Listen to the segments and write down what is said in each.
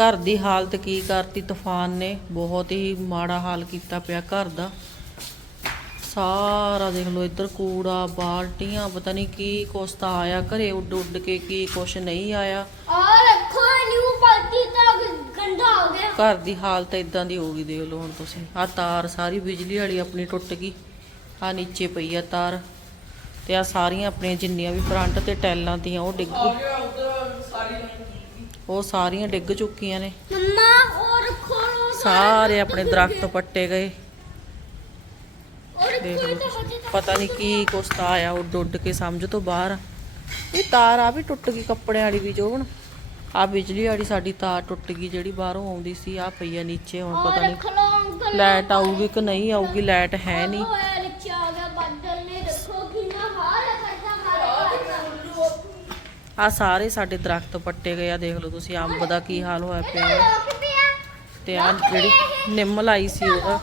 ਘਰ ਦੀ ਹਾਲਤ ਕੀ ਕਰਤੀ? ਤੂਫਾਨ ਨੇ ਬਹੁਤ ਹੀ ਮਾੜਾ ਹਾਲ ਕੀਤਾ ਪਿਆ ਘਰ ਦਾ। ਸਾਰਾ ਦੇਖ ਲਓ ਇੱਧਰ ਕੂੜਾ ਬਾਲਟੀਆਂ ਪਤਾ ਨਹੀਂ ਕੀ ਕੁਛ ਤਾਂ ਆਇਆ। ਘਰੇ ਉੱਡ ਉੱਡ ਕੇ ਕੀ ਕੁਛ ਨਹੀਂ ਆਇਆ। ਔਰ ਅੱਖਾਂ ਨੂੰ ਪੱਤੀ ਤੱਕ ਗੰਦਾ ਹੋ ਗਿਆ। ਘਰ ਦੀ ਹਾਲਤ ਇਦਾਂ ਦੀ ਹੋ ਗਈ ਦੇਖ ਲਓ ਹੁਣ ਤੁਸੀਂ। ਆ ਤਾਰ ਸਾਰੀ ਬਿਜਲੀ ਵਾਲੀ ਆਪਣੀ ਟੁੱਟ ਗਈ। ਆ ਨੀਚੇ ਪਈ ਆ ਤਾਰ ਤੇ ਆ ਸਾਰੀਆਂ ਆਪਣੀਆਂ ਜਿੰਨੀਆਂ ਵੀ ਫਰੰਟ ਤੇ ਟੈਲਾਂ ਦੀਆਂ ਉਹ ਡਿੱਗ ਗਈ ਉਹ ਸਾਰੀਆਂ ਡਿੱਗ ਚੁੱਕੀਆਂ ਨੇ। ਮੰਮਾ ਉਹ ਰੱਖੋ ਸਾਰੇ ਆਪਣੇ ਦਰਖਤ ਪੱਟੇ ਗਏ। ਦੇਖ ਪਤਾ ਨਹੀਂ ਕੀ ਕੁਛ ਤਾਂ ਆਇਆ ਉਹ ਉੱਡ ਕੇ ਸਮਝ ਤੋਂ ਬਾਹਰ। ਇਹ ਤਾਰ ਆ ਵੀ ਟੁੱਟ ਗਈ ਕੱਪੜੇ ਵਾਲੀ ਵੀ ਜੋਬਨ ਆ ਬਿਜਲੀ ਵਾਲੀ ਸਾਡੀ ਤਾਰ ਟੁੱਟ ਗਈ ਜਿਹੜੀ ਬਾਹਰੋਂ ਆਉਂਦੀ ਸੀ ਆ ਪਈ ਆ ਨੀਚੇ ਹੁਣ ਪਤਾ ਨਹੀਂ ਲਾਈਟ ਆਊਗੀ ਕਿ ਨਹੀਂ ਆਊਗੀ ਲਾਈਟ ਹੈ ਨਹੀਂ ਆ ਸਾਰੇ ਸਾਡੇ ਦਰਖਤ ਪੱਟੇ ਗਏ ਆ, ਦੇਖ ਲਓ ਤੁਸੀਂ ਅੰਬ ਦਾ ਕੀ ਹਾਲ ਹੋਇਆ ਪਿਆ ਤੇ ਆ ਜਿਹੜੀ ਨਿੰਮ ਲਾਈ ਸੀ ਉਹਦਾ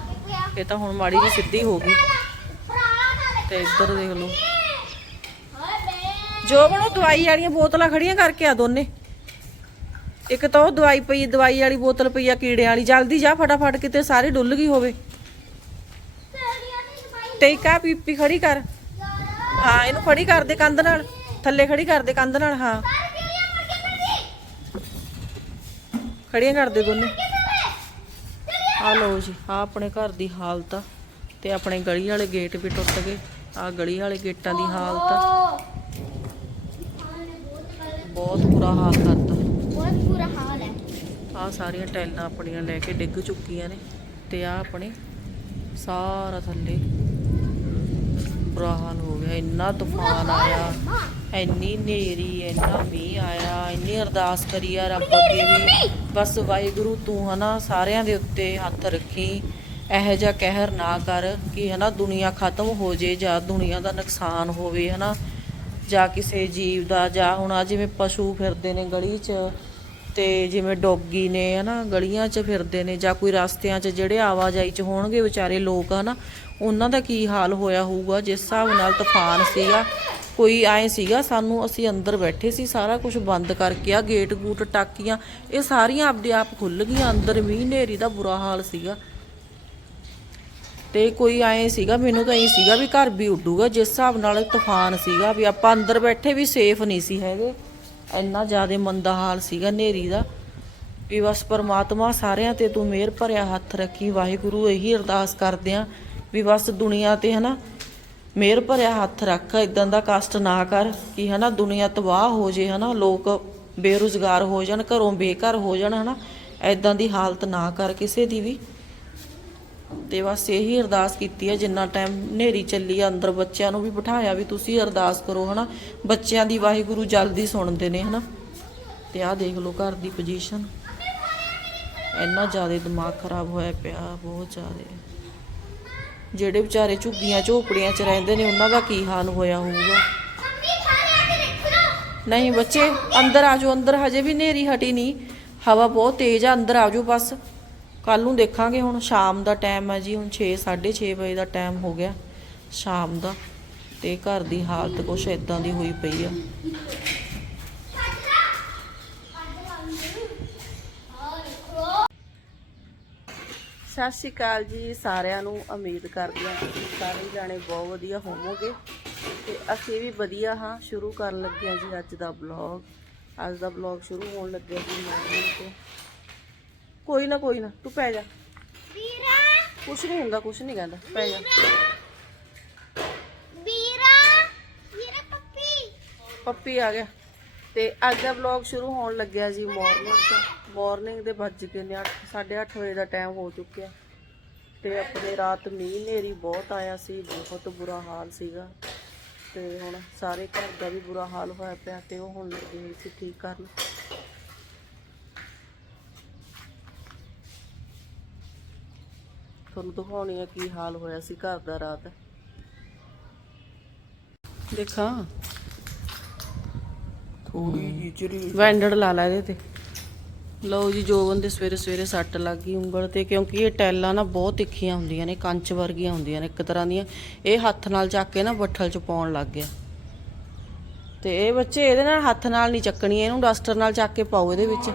ਇਹ ਤਾਂ ਹੁਣ ਮਾੜੀ ਜਿਹੀ ਸਿੱਧੀ ਹੋ ਗਈ। ਤੇ ਇੱਧਰ ਦੇਖ ਲਓ। ਜੋ ਬਣੋ, ਦਵਾਈ ਵਾਲੀਆਂ ਬੋਤਲਾਂ ਖੜੀਆਂ ਕਰਕੇ ਆ ਦੋਨੇ। ਇੱਕ ਤਾਂ ਉਹ ਦਵਾਈ ਪਈ, ਦਵਾਈ ਵਾਲੀ ਬੋਤਲ ਪਈ ਆ ਕੀੜੇ ਵਾਲੀ। ਜਲਦੀ ਜਾ ਫਟਾਫਟ, ਕਿਤੇ ਸਾਰੇ ਡੁੱਲ ਗਈ ਹੋਵੇ। ਤੇ ਇੱਕ ਆ ਪੀਪੀ ਖੜੀ ਕਰ। ਹਾਂ, ਇਹਨੂੰ ਖੜੀ ਕਰ ਦੇ ਕੰਧ ਨਾਲ। ਥੱਲੇ ਖੜੀ ਕਰਦੇ ਕੰਧ ਨਾਲ ਹਾਂ। ਖੜੀਆਂ ਕਰਦੇ ਦੋਨੇ। ਆ ਲਓ ਜੀ ਆ ਆਪਣੇ ਘਰ ਦੀ ਹਾਲਤ ਆ ਤੇ ਆਪਣੇ ਗਲੀ ਵਾਲੇ ਗੇਟ ਵੀ ਟੁੱਟ ਗਏ। ਆ ਗਲੀ ਵਾਲੇ ਗੇਟਾਂ ਦੀ ਹਾਲਤ ਆ। ਬਹੁਤ ਬੁਰਾ ਹਾਲ ਕਰਤਾ। ਬਹੁਤ ਬੁਰਾ ਹਾਲ ਹੈ। ਆ ਸਾਰੀਆਂ ਟੈਲਾਂ ਆਪਣੀਆਂ ਲੈ ਕੇ ਡਿੱਗ ਚੁੱਕੀਆਂ ਨੇ ਤੇ ਆ ਆਪਣੇ ਸਾਰਾ ਥੱਲੇ ਬੁਰਾ ਹਾਲ ਹੋ ਗਿਆ। ਇੰਨਾ ਤੂਫਾਨ ਆਇਆ। ਇੰਨੀ ਨੇਰੀ ਇੰਨਾ ਮੀਂਹ ਆਇਆ ਇੰਨੀ ਅਰਦਾਸ ਕਰੀ ਆ ਰੱਬ ਅੱਗੇ ਵੀ। ਬਸ ਵਾਹਿਗੁਰੂ ਤੂੰ ਹਨਾ ਸਾਰਿਆਂ ਦੇ ਉੱਤੇ ਹੱਥ ਰੱਖੀ ਇਹੋ ਜਿਹਾ ਕਹਿਰ ਨਾ ਕਰ ਕਿ ਹਨਾ ਦੁਨੀਆ ਖਤਮ ਹੋ ਜੇ ਜਾਂ ਦੁਨੀਆ ਦਾ ਨੁਕਸਾਨ ਹੋਵੇ ਹਨਾ। ਜਾਂ ਕਿਸੇ ਜੀਵ ਦਾ ਜਾਂ ਹੁਣ ਆ ਜਿਵੇਂ ਪਸ਼ੂ ਫਿਰਦੇ ਨੇ ਗਲੀ 'ਚ ਤੇ ਜਿਵੇਂ ਡੋਗੀ ਨੇ ਹਨਾ ਗਲੀਆਂ 'ਚ ਫਿਰਦੇ ਨੇ ਜਾਂ ਕੋਈ ਰਸਤਿਆਂ 'ਚ ਜਿਹੜੇ ਆਵਾਜਾਈ 'ਚ ਹੋਣਗੇ ਵਿਚਾਰੇ ਲੋਕ ਹਨਾ ਉਹਨਾਂ ਦਾ ਕੀ ਹਾਲ ਹੋਇਆ ਹੋਊਗਾ ਜਿਸ ਹਿਸਾਬ ਨਾਲ ਤੂਫਾਨ ਸੀਗਾ। ਕੋਈ ਐ ਸੀਗਾ, ਸਾਨੂੰ ਅਸੀਂ ਅੰਦਰ ਬੈਠੇ ਸੀ, ਸਾਰਾ ਕੁਝ ਬੰਦ ਕਰਕੇ ਆ, ਗੇਟ ਗੂਟ ਟਾਕੀਆਂ, ਇਹ ਸਾਰੀਆਂ ਆਪਦੇ ਆਪ ਖੁੱਲ ਗਈਆਂ, ਅੰਦਰ ਮੀਂਹ ਹਨੇਰੀ ਦਾ ਬੁਰਾ ਹਾਲ ਸੀਗਾ। ਤੇ ਕੋਈ ਐ ਸੀਗਾ, ਮੈਨੂੰ ਤਾਂ ਇਹ ਸੀਗਾ ਵੀ ਘਰ ਵੀ ਉੱਡੂਗਾ, ਜਿਸ ਹਿਸਾਬ ਨਾਲ ਤੂਫਾਨ ਸੀਗਾ, ਵੀ ਆਪਾਂ ਅੰਦਰ ਬੈਠੇ ਵੀ ਸੇਫ ਨਹੀਂ ਸੀ ਹੈਗੇ। ਇੰਨਾ ਜ਼ਿਆਦਾ ਮੰਦਾ ਹਾਲ ਸੀਗਾ ਨੇਰੀ ਦਾ, ਵੀ ਬਸ ਪਰਮਾਤਮਾ ਸਾਰਿਆਂ ਤੇ ਤੂੰ ਮਿਹਰ ਭਰਿਆ ਹੱਥ ਰੱਖੀ, ਵਾਹਿਗੁਰੂ ਇਹੀ ਅਰਦਾਸ ਕਰਦੇ ਆ, ਵੀ ਬਸ ਦੁਨੀਆ ਤੇ ਹਨਾ ਮਿਹਰ ਭਰਿਆ ਹੱਥ ਰੱਖ ਇਦਾਂ ਦਾ ਕਸ਼ਟ ਨਾ ਕਰ ਕਿ ਹਨਾ ਦੁਨੀਆ ਤਬਾਹ ਹੋ ਜੇ ਹਨਾ, ਲੋਕ ਬੇਰੁਜ਼ਗਾਰ ਹੋ ਜਾਣ, ਘਰੋਂ ਬੇਘਰ ਹੋ ਜਾਣ ਹਨਾ ਐਦਾਂ ਦੀ ਹਾਲਤ ਨਾ ਕਰ ਕਿਸੇ ਦੀ ਵੀ। ਤੇ ਬਸ ਇਹੀ ਅਰਦਾਸ ਕੀਤੀ ਹੈ, ਜਿੰਨਾ ਟਾਈਮ ਹਨੇਰੀ ਚੱਲੀ ਆ, ਅੰਦਰ ਬੱਚਿਆਂ ਨੂੰ ਵੀ ਬਿਠਾਇਆ ਵੀ ਤੁਸੀਂ ਅਰਦਾਸ ਕਰੋ ਹਨਾ। ਬੱਚਿਆਂ ਦੀ ਵਾਹਿਗੁਰੂ ਜਲਦੀ ਸੁਣਦੇ ਨੇ ਹਨਾ। ਤੇ ਆਹ ਦੇਖ ਲਓ ਘਰ ਦੀ ਪੋਜੀਸ਼ਨ ਇੰਨਾ ਜ਼ਿਆਦਾ ਦਿਮਾਗ ਖਰਾਬ ਹੋਇਆ ਪਿਆ, ਬਹੁਤ ਜ਼ਿਆਦਾ। ਜਿਹੜੇ ਵਿਚਾਰੇ ਝੁੱਗੀਆਂ ਝੋਪੜੀਆਂ 'ਚ ਰਹਿੰਦੇ ਨੇ ਉਹਨਾਂ ਦਾ ਕੀ ਹਾਲ ਹੋਇਆ ਹੋਊਗਾ? ਨਹੀਂ ਬੱਚੇ ਅੰਦਰ ਆ ਜਾਓ ਅੰਦਰ ਹਜੇ ਵੀ ਹਨੇਰੀ ਹਟੀ ਨਹੀਂ। ਹਵਾ ਬਹੁਤ ਤੇਜ਼ ਆ ਅੰਦਰ ਆ ਜਾਓ ਬਸ। ਕੱਲ ਨੂੰ ਦੇਖਾਂਗੇ ਹੁਣ ਸ਼ਾਮ ਦਾ ਟਾਈਮ ਹੈ ਜੀ ਹੁਣ 6 6:30 ਵਜੇ ਦਾ ਟਾਈਮ ਹੋ ਗਿਆ ਸ਼ਾਮ ਦਾ। ਤੇ ਘਰ ਦੀ ਹਾਲਤ ਕੁਛ ਇਦਾਂ ਦੀ ਹੋਈ ਪਈ ਆ। ਸਤਿ ਸ਼੍ਰੀ ਅਕਾਲ ਜੀ ਸਾਰਿਆਂ ਨੂੰ ਉਮੀਦ ਕਰਦੇ ਹਾਂ ਸਾਰੇ ਜਾਣੇ ਬਹੁਤ ਵਧੀਆ ਹੋਵੋਗੇ। ਤੇ ਅਸੀਂ ਵੀ ਵਧੀਆ ਹਾਂ ਸ਼ੁਰੂ ਕਰਨ ਲੱਗੇ ਹਾਂ ਜੀ ਅੱਜ ਦਾ ਬਲੌਗ ਅੱਜ ਦਾ ਬਲੌਗ ਸ਼ੁਰੂ ਹੋਣ ਲੱਗਿਆ ਜੀ ਮਾਰਨਿੰਗ ਤੋਂ। ਕੋਈ ਨਾ ਕੋਈ ਨਾ ਤੂੰ ਪੈ ਜਾ। ਵੀਰਾ। ਕੁਛ ਨਹੀਂ ਹੁੰਦਾ ਕੁਛ ਨਹੀਂ ਕਹਿੰਦਾ ਪੈ ਜਾ। ਵੀਰਾ। ਵੀਰਾ ਪੱਪੀ। ਪੱਪੀ ਆ ਗਿਆ। ਤੇ ਅੱਜ ਦਾ ਵਲੌਗ ਸ਼ੁਰੂ ਹੋਣ ਲੱਗਿਆ ਜੀ ਮਾਰਨਿੰਗ ਤੋਂ ਮਾਰਨਿੰਗ ਦੇ ਵੱਜ ਗਏ ਨੇ 8:30 ਵਜੇ ਦਾ ਟਾਈਮ ਹੋ ਚੁੱਕਿਆ। ਤੇ ਆਪਣੇ ਰਾਤ ਮੀਂਹ ਹਨੇਰੀ ਬਹੁਤ ਆਇਆ ਸੀ, ਬਹੁਤ ਬੁਰਾ ਹਾਲ ਸੀਗਾ। ਤੇ ਹੁਣ ਸਾਰੇ ਘਰ ਦਾ ਵੀ ਬੁਰਾ ਹਾਲ ਹੋਇਆ ਪਿਆ ਤੇ ਉਹ ਹੁਣ ਲੱਗੇ ਹੋਏ ਸੀ ਠੀਕ ਕਰਨ। ਤੁਹਾਨੂੰ ਦਿਖਾਉਣੀ ਆ ਕੀ ਹਾਲ ਹੋਇਆ ਸੀ ਘਰ ਦਾ ਰਾਤ। ਦੇਖਾਂ। ਥੋੜੀ ਜਿਹੀ ਚਰੀ ਵੈਂਡੜ ਲਾ ਲਾ ਇਹਦੇ ਤੇ। ਲਓ ਜੀ ਜੋਬਨ ਦੇ ਸਵੇਰੇ ਸਵੇਰੇ ਸੱਟ ਲੱਗ ਗਈ ਉਂਗਲ ਤੇ ਕਿਉਂਕਿ ਇਹ ਟੈਲਾਂ ਨਾ ਬਹੁਤ ਤਿੱਖੀਆਂ ਹੁੰਦੀਆਂ ਨੇ ਕੰਚ ਵਰਗੀਆਂ ਹੁੰਦੀਆਂ ਨੇ ਇੱਕ ਤਰ੍ਹਾਂ ਦੀਆਂ। ਇਹ ਹੱਥ ਨਾਲ ਚੱਕ ਕੇ ਨਾ ਬੱਠਲ ਚ ਪਾਉਣ ਲੱਗ ਗਿਆ। ਤੇ ਇਹ ਬੱਚੇ ਇਹਦੇ ਨਾਲ ਹੱਥ ਨਾਲ ਨਹੀਂ ਚੱਕਣੀ ਇਹਨੂੰ ਡਸਟਰ ਨਾਲ ਚੱਕ ਕੇ ਪਾਓ ਇਹਦੇ ਵਿੱਚ।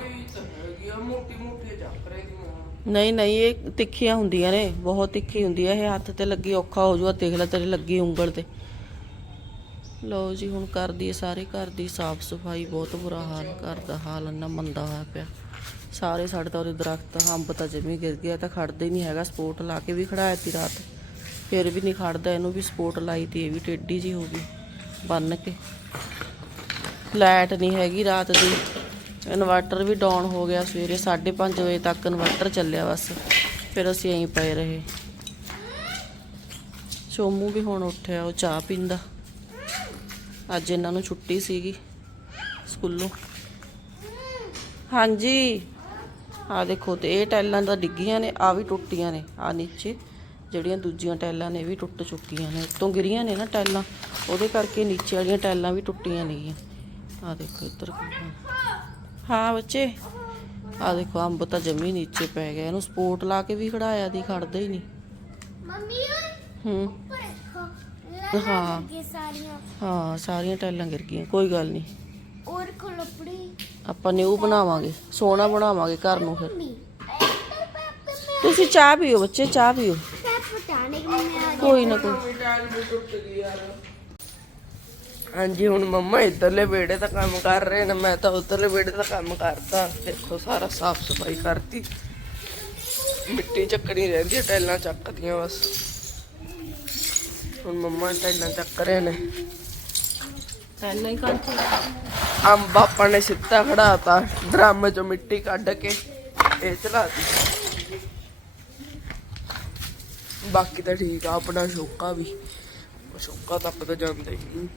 ਨਹੀਂ ਨਹੀਂ ਇਹ ਤਿੱਖੀਆਂ ਹੁੰਦੀਆਂ ਨੇ ਬਹੁਤ ਤਿੱਖੀ ਹੁੰਦੀ ਹੈ ਇਹ ਹੱਥ ਤੇ ਲੱਗੀ ਔਖਾ ਹੋ ਜੂਗਾ ਦੇਖ ਲੈ ਤੇਰੇ ਲੱਗੀ ਉਂਗਲ ਤੇ। ਲਓ ਜੀ, ਹੁਣ ਕਰਦੀ ਹੈ ਸਾਰੇ ਘਰ ਦੀ ਸਾਫ਼ ਸਫ਼ਾਈ ਬਹੁਤ ਬੁਰਾ ਹਾਲ, ਘਰ ਦਾ ਹਾਲ ਇੰਨਾ ਮੰਦਾ ਹੋਇਆ ਪਿਆ। ਸਾਰੇ ਸਾਡੇ ਤਾਂ ਉਹਦੇ ਦਰਖਤ, ਅੰਬ ਤਾਂ ਜਮੀ ਗਿਰ ਗਿਆ ਤਾਂ ਖੜਦਾ ਹੀ ਨਹੀਂ ਹੈਗਾ ਸਪੋਰਟ ਲਾ ਕੇ ਵੀ ਖੜਾਇਆ ਤੀ ਰਾਤ। ਫਿਰ ਵੀ ਨਹੀਂ ਖੜਦਾ, ਇਹਨੂੰ ਵੀ ਸਪੋਰਟ ਲਾਈ ਤੀ, ਇਹ ਵੀ ਟੇਢੀ ਜੀ ਹੋ ਗਈ, ਬੰਨ ਕੇ। ਲਾਈਟ ਨਹੀਂ ਹੈਗੀ ਰਾਤ ਦੀ, ਇਨਵਰਟਰ ਵੀ ਡਾਊਨ ਹੋ ਗਿਆ ਸਵੇਰੇ 5:30 ਵਜੇ ਤੱਕ ਇਨਵਰਟਰ ਚੱਲਿਆ ਬਸ, ਫਿਰ ਅਸੀਂ ਐਂ ਪਏ ਰਹੇ। ਸੋਮੂ ਵੀ ਹੁਣ ਉੱਠਿਆ, ਉਹ ਚਾਹ ਪੀਂਦਾ। ਅੱਜ ਇਹਨਾਂ ਨੂੰ ਛੁੱਟੀ ਸੀਗੀ ਸਕੂਲੋਂ। ਹਾਂਜੀ। ਆ ਦੇਖੋ ਤੇ ਇਹ ਟਾਈਲਾਂ ਤਾਂ ਡਿੱਗੀਆਂ ਨੇ ਆ ਵੀ ਟੁੱਟੀਆਂ ਨੇ। ਆ ਨੀਚੇ ਜਿਹੜੀਆਂ ਦੂਜੀਆਂ ਟਾਈਲਾਂ ਨੇ ਵੀ ਟੁੱਟ ਚੁੱਕੀਆਂ ਨੇ। ਉੱਤੋਂ ਗਿਰੀਆਂ ਨੇ ਨਾ ਟਾਈਲਾਂ ਉਹਦੇ ਕਰਕੇ ਨੀਚੇ ਵਾਲੀਆਂ ਟਾਈਲਾਂ ਵੀ ਟੁੱਟੀਆਂ ਨੇਗੀਆਂ। ਆ ਦੇਖੋ ਇੱਧਰ ਹਾਂ ਬੱਚੇ ਆ ਦੇਖੋ ਅੰਬ ਤਾਂ ਜਮੀ ਨੀਚੇ ਪੈ ਗਿਆ ਇਹਨੂੰ ਸਪੋਰਟ ਲਾ ਕੇ ਵੀ ਖੜਾਇਆ ਦੀ ਖੜਦਾ ਹੀ ਨਹੀਂ। ਮੰਮੀ ਹੂੰ। ਹਾਂ। ਸਾਰੀਆਂ। ਹਾਂ ਸਾਰੀਆਂ ਟਾਈਲਾਂ ਗਿਰ ਗਈਆਂ ਕੋਈ ਗੱਲ ਨਹੀਂ। ਔਰ ਖੋਲਪੜੀ ਆਪਾਂ ਨਿਊ ਬਣਾਵਾਂਗੇ ਸੋਹਣਾ ਬਣਾਵਾਂਗੇ ਘਰ ਨੂੰ ਫਿਰ। ਮੰਮੀ ਤੁਸੀਂ ਚਾਹ ਪੀਓ ਬੱਚੇ ਚਾਹ ਪੀਓ। ਮੈਂ ਪਟਾਣੇ ਕਿ ਮੈਂ ਆ ਕੋਈ ਨਾ ਕੋਈ। ਹਾਂਜੀ ਹੁਣ ਮੰਮਾ ਇਧਰਲੇ ਵਿਹੜੇ ਦਾ ਕੰਮ ਕਰ ਰਹੇ ਨੇ ਮੈਂ ਤਾਂ ਉਧਰਲੇ ਵਿਹੜੇ ਦਾ ਕੰਮ ਕਰਤਾ। ਦੇਖੋ ਸਾਰਾ ਸਾਫ਼ ਸਫ਼ਾਈ ਕਰਤੀ। ਮਿੱਟੀ ਚੱਕਣੀ ਰਹਿੰਦੀ ਹੈ ਟੈਲਾਂ ਚੱਕਦੀਆਂ ਬਸ। ਹੁਣ ਮੰਮਾ ਟੈਲਾਂ ਚੱਕ ਰਹੇ ਨੇ। ਪਹਿਲਾਂ ਹੀ ਕੰਚ ਅੰਬ ਆਪਾਂ ਨੇ ਸਿੱਧਾ ਖੜਾਤਾ ਡਰਮ ਚੋਂ ਮਿੱਟੀ ਕੱਢ ਕੇ ਇਹ ਚਲਾਤੀ। ਬਾਕੀ ਤਾਂ ਠੀਕ ਆ ਆਪਣਾ ਸ਼ੋਕਾ ਵੀ। ਸ਼ੋਕਾ ਤੱਕ ਤਾਂ ਜਾਂਦਾ ਹੀ ਨਹੀਂ।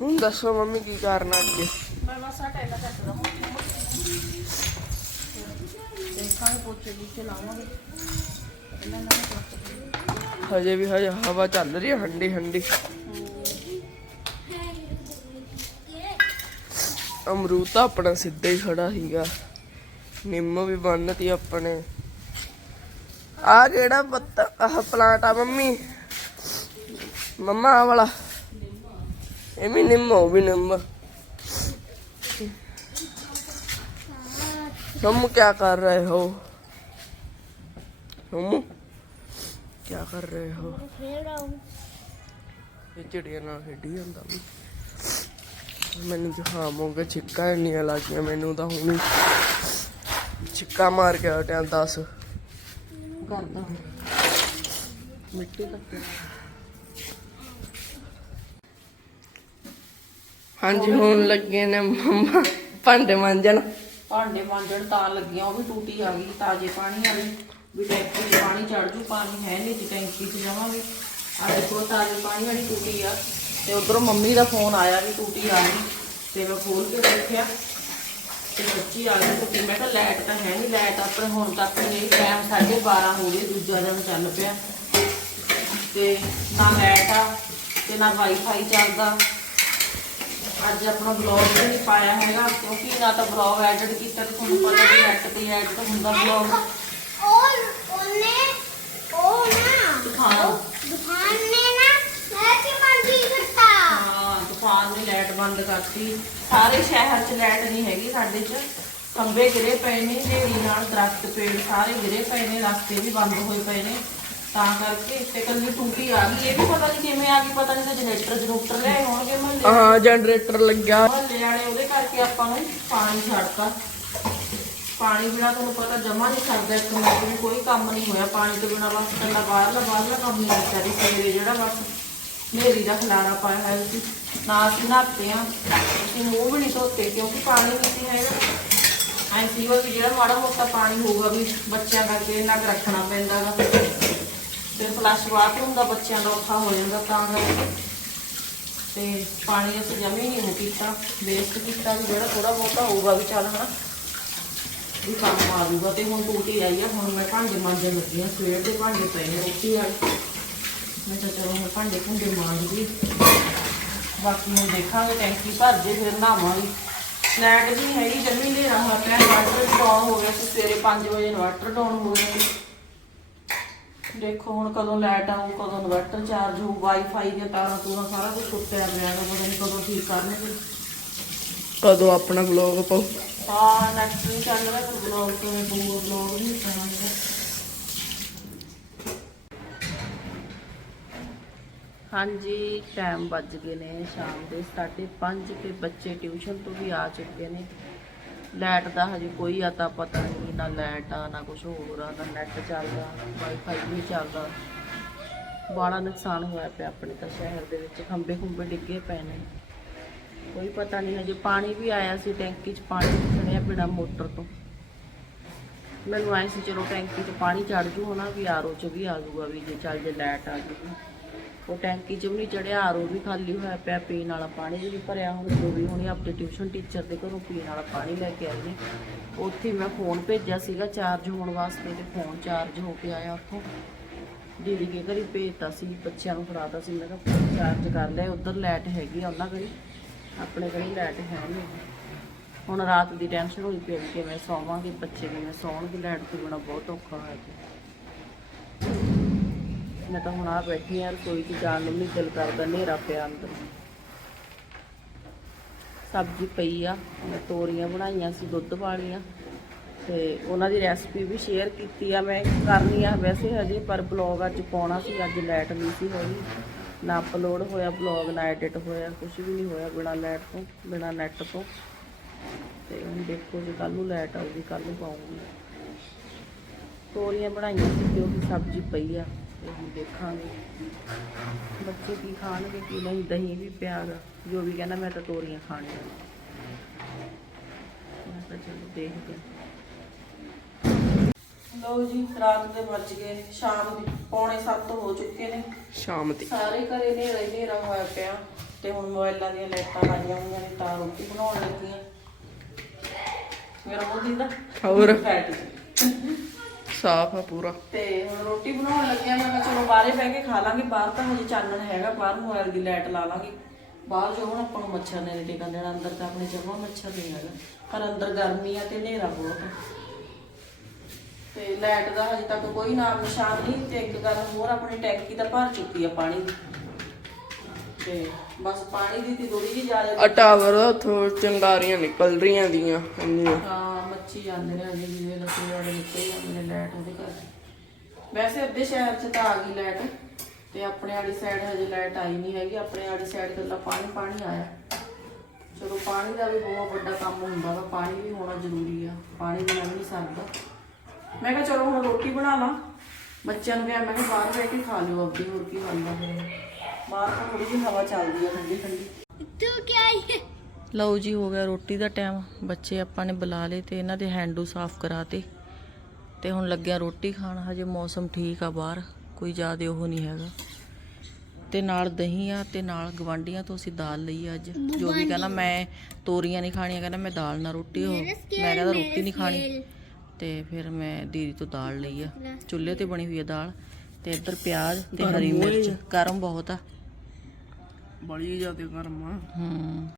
ਹੁਣ ਦੱਸੋ ਮੰਮੀ ਕੀ ਕਰਨਾ ਅੱਗੇ? ਮੈਂ ਮਸਾ ਟੈਲਾ ਚੱਕਦਾ ਦੇਖਾਂਗੇ, ਪੋਚੇ ਦੀ ਚਲਾਵਾਂਗੇ ਹਜੇ ਵੀ, ਹਜੇ ਹਵਾ ਚੱਲ ਰਹੀ ਹੈ, ਹੰਡੀ ਹੰਡੀ। ਅਮਰੂਦ ਤਾਂ ਆਪਣਾ ਸਿੱਧਾ ਹੀ ਖੜਾ ਸੀਗਾ। ਨਿੰਮ ਵੀ ਬੰਨਤੀ ਆਪਣੇ। ਆ ਕਿਹੜਾ ਪੱਤਾ ਆਹ ਪਲਾਂਟ ਆ ਮੰਮੀ। ਮੰਮਾ ਆ ਵਾਲਾ। ਇਹ ਵੀ ਨਿੰਮ ਉਹ ਵੀ ਨਿੰਮ। तुम क्या कर रहे हो तुम क्या कर रहे हो ਫੇਰ ਆਉਂ ਇਹ ਚਿੜੀਆਂ ਨਾਲ ਖੇਡੀ ਜਾਂਦਾ ਵੀ ਮੈਨੂੰ ਜ਼ੁਕਾਮ ਹੋ ਗਿਆ ਛਿੱਕਾਂ ਇੰਨੀਆਂ ਲੱਗੀਆਂ ਮੈਨੂੰ ਤਾਂ ਹੁਣੀ ਛਿੱਕਾ ਮਾਰ ਕੇ ਹਟਿਆ ਦੱਸ ਕਰਦਾ ਮਿੱਟੀ ਤੱਕ ਹਾਂਜੀ ਹੁਣ ਲੱਗੇ ਨੇ ਮੰਮਾ ਭਾਂਡੇ ਮਾਂਜਣ ਭਾਂਡੇ ਮਾਂਜਣ ਤਾਂ ਲੱਗੀਆਂ, ਉਹ ਵੀ ਟੂਟੀ ਆ ਗਈ, ਤਾਜ਼ੇ ਪਾਣੀ ਵਾਲੀ ਵੀ ਟੈਂਕੀ 'ਚ ਪਾਣੀ ਚੜ ਜੂ, ਪਾਣੀ ਹੈ ਨਹੀਂ ਤੇ ਟੈਂਕੀ 'ਚ ਜਾਵਾਂਗੇ। ਆ ਦੇਖੋ, ਤਾਜ਼ੇ ਪਾਣੀ ਵਾਲੀ ਟੂਟੀ ਆ। ਤੇ ਉਧਰੋਂ ਮੰਮੀ ਦਾ ਫੋਨ ਆਇਆ ਵੀ ਟੂਟੀ ਆ ਗਈ। ਤੇ ਮੈਂ ਖੋਲ ਕੇ ਦੇਖਿਆ। ਤੇ ਬੱਚੀ ਆ ਗਈ ਟੂਟੀ। ਮੈਂ ਕਿਹਾ, ਲਾਈਟ ਤਾਂ ਹੈ ਨਹੀਂ ਲਾਈਟ ਆਪਣੇ ਹੁਣ ਤੱਕ ਨਹੀਂ ਟਾਈਮ 12:30 ਹੋ ਗਏ, ਦੂਜਾ ਦਿਨ ਚੱਲ ਪਿਆ। ਤੇ ਨਾ ਲਾਈਟ ਆ, ਤੇ ਨਾ ਵਾਈਫਾਈ ਚੱਲਦਾ। ਅੱਜ ਆਪਣਾ ਬਲੌਗ ਵੀ ਨਹੀਂ ਪਾਇਆ ਹੈਗਾ ਕਿਉਂਕਿ ਨਾ ਤਾਂ ਬਲੌਗ ਐਡਿਟ ਕੀਤਾ ਤੇ ਤੁਹਾਨੂੰ ਪਤਾ ਵੀ ਨੈਟ ਤੇ ਐਡਿਟ ਹੁੰਦਾ ਬਲੌਗ ਔਰ ਉਹਨੇ ਉਹ ਨਾ ਤੂਫਾਨ। ਦੁਕਾਨ ਨੇ ਨਾ ਮੈਂ ਕਿ ਮੰਡੀ ਕਰਤਾ। ਹਾਂ ਤੂਫਾਨ ਨੇ ਲਾਈਟ ਬੰਦ ਕਰਤੀ। ਸਾਰੇ ਸ਼ਹਿਰ 'ਚ ਲਾਈਟ ਨਹੀਂ ਹੈਗੀ ਸਾਡੇ 'ਚ। ਖੰਭੇ ਗਿਰੇ ਪਏ ਨੇ ਢੇੜੀ ਨਾਲ ਦਰਖਤ ਪੇੜ ਸਾਰੇ ਗਿਰੇ ਪਏ ਨੇ ਰਸਤੇ ਵੀ ਬੰਦ ਹੋਏ ਪਏ ਨੇ। ਤਾਂ ਕਰਕੇ ਤੇ ਕੱਲੀ ਟੂਟੀ ਆ ਗਈ। ਇਹ ਵੀ ਪਤਾ ਨਹੀਂ ਕਿਵੇਂ ਆ ਗਈ ਪਤਾ ਨਹੀਂ ਤਾਂ ਜਨਰੇਟਰ ਜਨਰੇਟਰ ਲਿਆਏ ਹੋਣਗੇ ਮਹੱਲੇ। ਹਾਂ ਜਨਰੇਟਰ ਲੱਗਿਆ। ਮਹੱਲੇ ਵਾਲੇ ਉਹਦੇ ਕਰਕੇ ਆਪਾਂ ਨੂੰ ਪਾਣੀ ਛੱਡਤਾ। ਪਾਣੀ ਬਿਨਾ ਤੁਹਾਨੂੰ ਪਤਾ ਜਮਾ ਨਹੀਂ ਸਰਦਾ ਇੱਕ ਮਿੰਟ ਵੀ ਕੋਈ ਕੰਮ ਨਹੀਂ ਹੋਇਆ। ਪਾਣੀ ਤੋਂ ਬਿਨਾ ਬਸ ਕੱਲਾ ਬਾਹਰਲਾ ਬਾਹਰਲਾ ਕੰਮ ਨਹੀਂ ਕੀਤਾ ਜੀ ਸਵੇਰੇ ਜਿਹੜਾ ਬਸ ਨੇਰੀ ਦਾ ਖਲਾਰਾ ਪਾਇਆ ਹੋਇਆ ਸੀ। ਨਾ ਅਸੀਂ ਨਹਾਤੇ ਆ ਅਸੀਂ ਮੂੰਹ ਵੀ ਨਹੀਂ ਧੋਤੇ ਕਿਉਂਕਿ ਪਾਣੀ ਨਹੀਂ ਸੀ ਹੈਗਾ। ਐਂ ਸੀਗਾ ਵੀ ਜਿਹੜਾ ਮਾੜਾ ਮੋਟਾ ਪਾਣੀ ਹੋਊਗਾ ਵੀ ਬੱਚਿਆਂ ਕਰਕੇ ਇੰਨਾ ਕੁ ਰੱਖਣਾ ਪੈਂਦਾ ਗਾ। ਫਿਰ ਫਲੱਸ਼ ਬਾਥਰੂਮ ਦਾ ਬੱਚਿਆਂ ਦਾ ਔਖਾ ਹੋ ਜਾਂਦਾ ਤਾਂ ਕਰਕੇ। ਤੇ ਪਾਣੀ ਅਸੀਂ ਜਮੇ ਨਹੀਂ ਉਹ ਕੀਤਾ ਵੇਸਟ ਕੀਤਾ ਵੀ ਜਿਹੜਾ ਥੋੜਾ ਬਹੁਤਾ ਹੋਊਗਾ ਵੀ ਚੱਲ ਹਨਾ। ਵੀ ਕੰਮ ਆ ਜੂਗਾ ਤੇ ਹੁਣ ਟੂਟੀ ਆਈ ਆ, ਹੁਣ ਮੈਂ ਭਾਂਡੇ ਮਾਂਜਣ ਲੱਗੀ ਆ, ਸਵੇਰ ਦੇ ਭਾਂਡੇ ਪਏ ਨੇ ਰੋਟੀ ਵਾਲੇ। ਮੈਂ ਤਾਂ ਚਲੋ ਹੁਣ ਭਾਂਡੇ ਭੁੰਡੇ ਮਾਂਜ ਬਾਕੀ ਹੁਣ ਦੇਖਾਂਗੇ ਟੈਂਕੀ ਭਰ ਜੇ ਫਿਰ ਨਹਾਵਾਂਗੇ। ਲਾਈਟ ਵੀ ਹੈ ਹੀ ਜਮੀ ਨਹੀਂ ਰਹਾ ਪਿਆ ਇਨਵਰਟਰ ਡਾਊਨ ਹੋ ਗਿਆ ਸੀ, ਸਵੇਰੇ 5 ਵਜੇ ਇਨਵਰਟਰ ਡਾਊਨ ਹੋ ਗਿਆ ਸੀ। ਦੇਖੋ ਹੁਣ ਕਦੋਂ ਲਾਈਟ ਆਊ ਕਦੋਂ ਇਨਵਰਟਰ ਚਾਰਜ ਹੋਊ ਵਾਈਫਾਈ ਦੀਆਂ ਤਾਰਾਂ ਤੂਰਾਂ ਸਾਰਾ ਕੁਝ ਟੁੱਟਿਆ ਪਿਆ ਗਾ ਪਤਾ ਨਹੀਂ ਕਦੋਂ ਠੀਕ ਕਰਨਗੇ। ਕਦੋਂ ਆਪਣਾ ਬਲੌਗ ਪਾਉ ਹਾਂ ਨੈਕਸਟ ਵੀ ਚੱਲ ਰਿਹਾ ਪਰ ਬਲੌਗ ਤੋਂ ਮੈਂ ਬੂਆ ਬਲੌਗ ਨਹੀਂ ਪਾਵਾਂਗਾ ਹਾਂਜੀ ਟਾਈਮ ਵੱਜ ਗਏ ਨੇ ਸ਼ਾਮ ਦੇ 5:30 ਤੇ ਬੱਚੇ ਟਿਊਸ਼ਨ ਤੋਂ ਵੀ ਆ ਚੁੱਕੇ ਨੇ। ਲਾਈਟ ਦਾ ਹਜੇ ਕੋਈ ਅਤਾ ਪਤਾ ਨਹੀਂ, ਨਾ ਲਾਈਟ ਆ, ਨਾ ਕੁਝ ਹੋਰ ਆ, ਨਾ ਨੈਟ ਚੱਲਦਾ ਵਾਈਫਾਈ ਵੀ ਚੱਲਦਾ। ਬਾਲਾ ਨੁਕਸਾਨ ਹੋਇਆ ਪਿਆ ਆਪਣੇ ਤਾਂ ਸ਼ਹਿਰ ਦੇ ਵਿੱਚ ਖੰਬੇ ਖੁੰਬੇ ਡਿੱਗੇ ਪਏ ਨੇ। ਕੋਈ ਪਤਾ ਨਹੀਂ, ਹਜੇ ਪਾਣੀ ਵੀ ਆਇਆ ਸੀ ਟੈਂਕੀ 'ਚ ਪਾਣੀ ਚੜਿਆ ਬਿਨਾ ਮੋਟਰ ਤੋਂ। ਮੈਨੂੰ ਆਏ ਸੀ, ਚਲੋ ਟੈਂਕੀ 'ਚ ਪਾਣੀ ਚੜ ਜੂ ਹੋਣਾ ਵੀ ਆਰੋ 'ਚ ਵੀ ਆ ਜਾਊਗਾ ਵੀ ਜੇ ਚੱਲ ਜੇ ਲਾਈਟ ਆ ਜੂਗੀ। ਉਹ ਟੈਂਕੀ 'ਚ ਵੀ ਨਹੀਂ ਚੜਿਆ, ਆਰੋ ਵੀ ਖਾਲੀ ਹੋਇਆ ਪਿਆ, ਪੀਣ ਵਾਲਾ ਪਾਣੀ ਵੀ ਨਹੀਂ ਭਰਿਆ। ਹੁਣ ਜੋ ਵੀ ਹੁਣੀ ਆਪਣੇ ਟਿਊਸ਼ਨ ਟੀਚਰ ਦੇ ਘਰੋਂ ਪੀਣ ਵਾਲਾ ਪਾਣੀ ਲੈ ਕੇ ਆਏ ਨੇ ਉੱਥੇ ਮੈਂ ਫੋਨ ਭੇਜਿਆ ਸੀਗਾ ਚਾਰਜ ਹੋਣ ਵਾਸਤੇ ਤੇ ਫੋਨ ਚਾਰਜ ਹੋ ਕੇ ਆਇਆ ਉੱਥੋਂ। ਦੀਦੀ ਕੇ ਘਰੀ ਭੇਜਤਾ ਸੀ, ਬੱਚਿਆਂ ਨੂੰ ਫੜਾਤਾ ਸੀ। ਮੈਂ ਕਿਹਾ ਫੋਨ ਚਾਰਜ ਕਰ ਲਿਆ ਉਧਰ ਲਾਈਟ ਹੈਗੀ ਆ ਉਹਨਾਂ ਘਰੀ। ਆਪਣੇ ਘਰੀ ਲਾਈਟ ਹੈ ਨਹੀਂ ਹੁਣ ਰਾਤ ਦੀ ਟੈਨਸ਼ਨ ਹੋਈ ਪਈ ਕਿ ਮੈਂ ਸੌਵਾਂਗੇ, ਬੱਚੇ ਕਿਵੇਂ ਸੌਣਗੇ ਲਾਈਟ ਤੋਂ ਬਿਨਾ ਬਹੁਤ ਔਖਾ ਹੋਇਆ ਪਿਆ। ਮੈਂ ਤਾਂ ਹੁਣ ਆ ਬੈਠੀ ਆ, ਰਸੋਈ 'ਚ ਜਾਣ ਨੂੰ ਨਹੀਂ ਦਿਲ ਕਰਦਾ, ਹਨੇਰਾ ਪਿਆ ਅੰਦਰ। ਸਬਜ਼ੀ ਪਈ ਆ, ਮੈਂ ਤੋਰੀਆਂ ਬਣਾਈਆਂ ਸੀ, ਦੁੱਧ ਵਾਲੀਆਂ, ਤੇ ਉਹਨਾਂ ਦੀ ਰੈਸਪੀ ਵੀ ਸ਼ੇਅਰ ਕੀਤੀ ਆ, ਮੈਂ ਕਰਨੀ ਆ ਵੈਸੇ ਹਜੇ, ਪਰ ਬਲੌਗ ਅੱਜ ਪਾਉਣਾ ਸੀ, ਅੱਜ ਲਾਈਟ ਨਹੀਂ ਸੀ ਹੋਈ। ਨਾ ਅਪਲੋਡ ਹੋਇਆ ਬਲੌਗ ਨਾ ਐਡਿਟ ਹੋਇਆ ਕੁਝ ਵੀ ਨਹੀਂ ਹੋਇਆ ਬਿਨਾ ਲਾਈਟ ਤੋਂ, ਬਿਨਾ ਨੈਟ ਤੋਂ। ਤੇ ਹੁਣ ਦੇਖੋ ਜੇ ਕੱਲ ਨੂੰ ਲਾਈਟ ਆਊਗੀ ਕੱਲ ਨੂੰ ਪਾਉਂਗੀ ਤੋਰੀਆਂ ਬਣਾਈਆਂ ਸੀ ਤੇ ਉਹਦੀ ਸਬਜ਼ੀ ਪਈ ਆ। ਹੁਣ ਦੇਖਾਂਗੇ। ਬੱਚੇ ਕੀ ਖਾਣਗੇ ਕੀ ਨਹੀਂ ਦਹੀਂ ਵੀ ਪਿਆ ਗਾ ਜੋ ਵੀ ਕਹਿੰਦਾ ਮੈਂ ਤਾਂ ਤੋਰੀਆਂ ਖਾਣੀਆਂ। ਮੈਂ ਤਾਂ ਚਲੋ ਦੇਖਦੇ। ਲਓ ਜੀ ਰਾਤ ਦੇ ਵੱਜ ਗਏ। ਸ਼ਾਮ ਦੀ ਪੌਣੇ 7 ਹੋ ਚੁੱਕੇ ਨੇ। ਸ਼ਾਮ ਦੀ। ਸਾਰੇ ਘਰੇ ਹਨੇਰਾ ਹੀ ਹਨੇਰਾ ਹੋਇਆ ਪਿਆ। ਤੇ ਹੁਣ ਮੋਬਾਈਲਾਂ ਦੀਆਂ ਲਾਈਟਾਂ ਲਾਈਆਂ ਹੋਈਆਂ ਨੇ ਤਾਂ ਰੋਟੀ ਬਣਾਉਣ ਲੱਗੀਆਂ। ਮੇਰਾ ਮੂੰਹ ਦਿੰਦਾ ਹੋਰ? ਫੈਟ ਸਾਫ਼ ਆ ਪੂਰਾ। ਤੇ ਹੁਣ ਰੋਟੀ ਬਣਾਉਣ ਲੱਗਿਆ ਮੈਂ ਕਿਹਾ ਚਲੋ ਬਾਹਰੇ ਬਹਿ ਕੇ ਖਾ ਲਾਂਗੇ ਬਾਹਰ ਤਾਂ ਹਜੇ ਚਾਨਣ ਹੈਗਾ ਬਾਹਰ ਮੋਬਾਈਲ ਦੀ ਲਾਈਟ ਲਾ ਲਾਂਗੇ। ਬਾਹਰ ਜੋ ਹੁਣ ਆਪਾਂ ਨੂੰ ਮੱਛਰ ਨੇ ਨੀ ਟਿਕਣ ਦੇਣਾ ਅੰਦਰ ਤਾਂ ਆਪਣੇ ਜਮਾ ਮੱਛਰ ਨਹੀਂ ਹੈਗਾ। ਪਰ ਅੰਦਰ ਗਰਮੀ ਆ ਤੇ ਹਨੇਰਾ ਬਹੁਤ ਆ। ਤੇ ਲਾਈਟ ਦਾ ਹਜੇ ਤੱਕ ਕੋਈ ਨਾਮ ਨਿਸ਼ਾਨ ਨਹੀਂ ਤੇ ਇੱਕ ਗੱਲ ਹੋਰ ਆਪਣੀ ਟੈਂਕੀ ਤਾਂ ਭਰ ਚੁੱਕੀ ਆ ਪਾਣੀ ਦੀ। ਤੇ ਬਸ ਪਾਣੀ ਦੀ ਤੇ ਥੋੜੀ ਜਿਹੀ ਜ਼ਿਆਦਾ ਆ ਟਾਵਰ ਉੱਥੋਂ ਚੰਗਾਰੀਆਂ ਨਿਕਲ ਰਹੀਆਂ ਦੀਆਂ ਇੰਨੀਆਂ। ਹਾਂ ਪੱਛੀ ਜਾਂਦੇ ਨੇ ਅਜੇ ਵੀ ਦੇ ਵਾਲੇ ਨਿਕਲ ਜਾਂਦੇ ਨੇ ਲਾਈਟ ਉਹਦੇ ਕਰਕੇ ਵੈਸੇ ਅੱਧੇ ਸ਼ਹਿਰ 'ਚ ਤਾਂ ਆ ਗਈ ਲਾਈਟ ਤੇ ਆਪਣੇ ਵਾਲੀ ਸਾਈਡ ਹਜੇ ਲਾਈਟ ਆਈ ਨਹੀਂ ਹੈਗੀ, ਆਪਣੇ ਵਾਲੀ ਸਾਈਡ ਤੇ ਤਾਂ ਪਾਣੀ ਪਾਣੀ ਆਇਆ। ਚਲੋ ਪਾਣੀ ਦਾ ਵੀ ਬਹੁਤ ਵੱਡਾ ਕੰਮ ਹੁੰਦਾ ਵਾ, ਪਾਣੀ ਵੀ ਹੋਣਾ ਜ਼ਰੂਰੀ ਆ, ਪਾਣੀ ਬਿਨਾਂ ਨਹੀਂ ਸਰਦਾ। ਮੈਂ ਕਿਹਾ ਚਲੋ ਹੁਣ ਰੋਟੀ ਬਣਾ ਲਾਂ, ਬੱਚਿਆਂ ਨੂੰ ਕਿਹਾ, ਮੈਂ ਕਿਹਾ ਬਾਹਰ ਬੈ ਕੇ ਖਾ ਲਿਓ, ਅੱਗੇ ਹੋਰ ਕੀ ਖਾਂਦਾ ਬਾਹਰ ਤਾਂ ਥੋੜੀ ਜਿਹੀ ਹਵਾ ਚੱਲਦੀ ਆ ਠੰਡੀ ਠੰਡੀ ਤੂੰ ਕੀ ਆਈ ਲਓ ਜੀ ਹੋ ਗਿਆ ਰੋਟੀ ਦਾ ਟਾਈਮ। ਬੱਚੇ ਆਪਾਂ ਨੇ ਬੁਲਾ ਲਏ ਤੇ ਇਹਨਾਂ ਦੇ ਹੈਂਡੂ ਸਾਫ਼ ਕਰਾਤੇ। ਤੇ ਹੁਣ ਲੱਗਿਆ ਰੋਟੀ ਖਾਣ ਹਜੇ ਮੌਸਮ ਠੀਕ ਆ ਬਾਹਰ ਕੋਈ ਜ਼ਿਆਦਾ ਉਹ ਨਹੀਂ ਹੈਗਾ। ਤੇ ਨਾਲ ਦਹੀਂ ਆ ਤੇ ਨਾਲ ਗਵਾਂਡੀਆਂ ਤੋਂ ਅਸੀਂ ਦਾਲ ਲਈ ਆ ਅੱਜ। ਜੋ ਵੀ ਕਹਿੰਦਾ ਮੈਂ ਤੋਰੀਆਂ ਨਹੀਂ ਖਾਣੀਆਂ ਕਹਿੰਦਾ ਮੈਂ ਦਾਲ ਨਾਲ ਰੋਟੀ ਹੋ ਮੈਂ ਕਹਿੰਦਾ ਰੋਟੀ ਨਹੀਂ ਖਾਣੀ। ਤੇ ਫਿਰ ਮੈਂ ਦੀਦੀ ਤੋਂ ਦਾਲ ਲਈ ਆ। ਚੁੱਲ੍ਹੇ ਤੇ ਬਣੀ ਹੋਈ ਆ ਦਾਲ। ਤੇ ਇੱਧਰ ਪਿਆਜ਼ ਤੇ ਹਰੀ ਮਿਰਚ। ਗਰਮ ਬਹੁਤ ਆ। ਬੜੀ ਜ਼ਿਆਦਾ ਗਰਮ ਆ। ਹੂੰ।